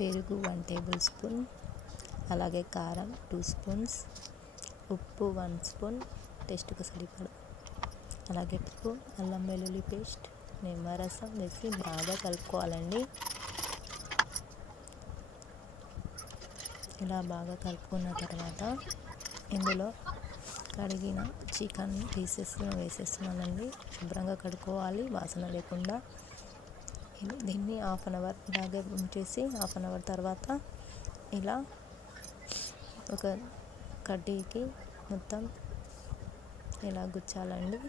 పెరుగు 1 table spoon, అలాగే కారం 2 స్పూన్స్, ఉప్పు 1 స్పూన్ టేస్ట్కి సరిపడా, అలాగే ఉప్పు, అల్లం వెల్లుల్లి పేస్ట్, నిమ్మరసం వేసి బాగా కలుపుకోవాలండి. ఇలా బాగా కలుపుకున్న తర్వాత ఇందులో కడిగిన చికెన్ పీసెస్ వేసేస్తున్నానండి. శుభ్రంగా కడుక్కోవాలి వాసన లేకుండా. దీన్ని హాఫ్ అన్ అవర్ ఇలాగే ఉంచేసి హాఫ్ అన్ అవర్ తర్వాత ఇలా ఒక కడ్డీకి మొత్తం ఇలా గుచ్చాలండి.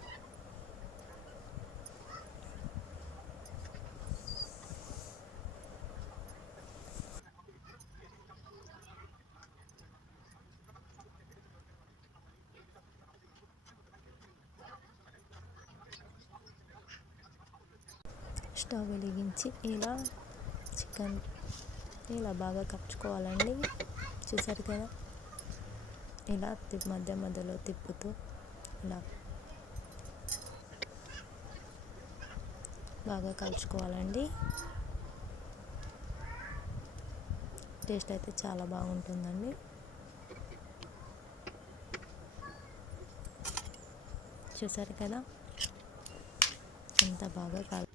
స్టవ్ వెలిగించి ఇలా చికెన్ ఇలా బాగా కలుపుకోవాలండి. చూసారు కదా, ఇలా మధ్య మధ్యలో తిప్పుతూ ఇలా బాగా కలుపుకోవాలండి. టేస్ట్ అయితే చాలా బాగుంటుందండి. చూసారు కదా ఎంత బాగా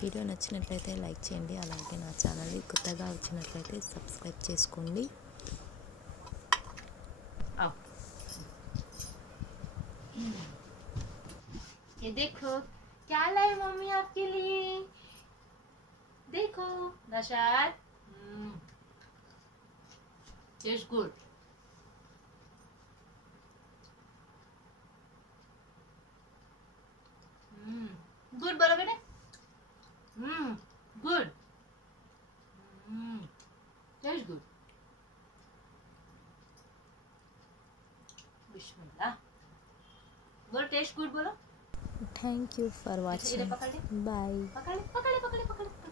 వీడియో నచ్చినట్లయితే లైక్ చేయండి. అలాగే నా ఛానల్ని కొత్తగా వచ్చినట్లయితే సబ్స్క్రైబ్ చేసుకోండి. ये देखो क्या लाई मम्मी आपके लिए, देखो नशाद। Taste good. गुड बोलो बेटे। गुड। Test good. बिस्मिल्लाह। बोलो टेस्ट गुड बोलो। Thank you for watching. Bye. पकड़ ले पकड़ ले पकड़ ले पकड़ ले।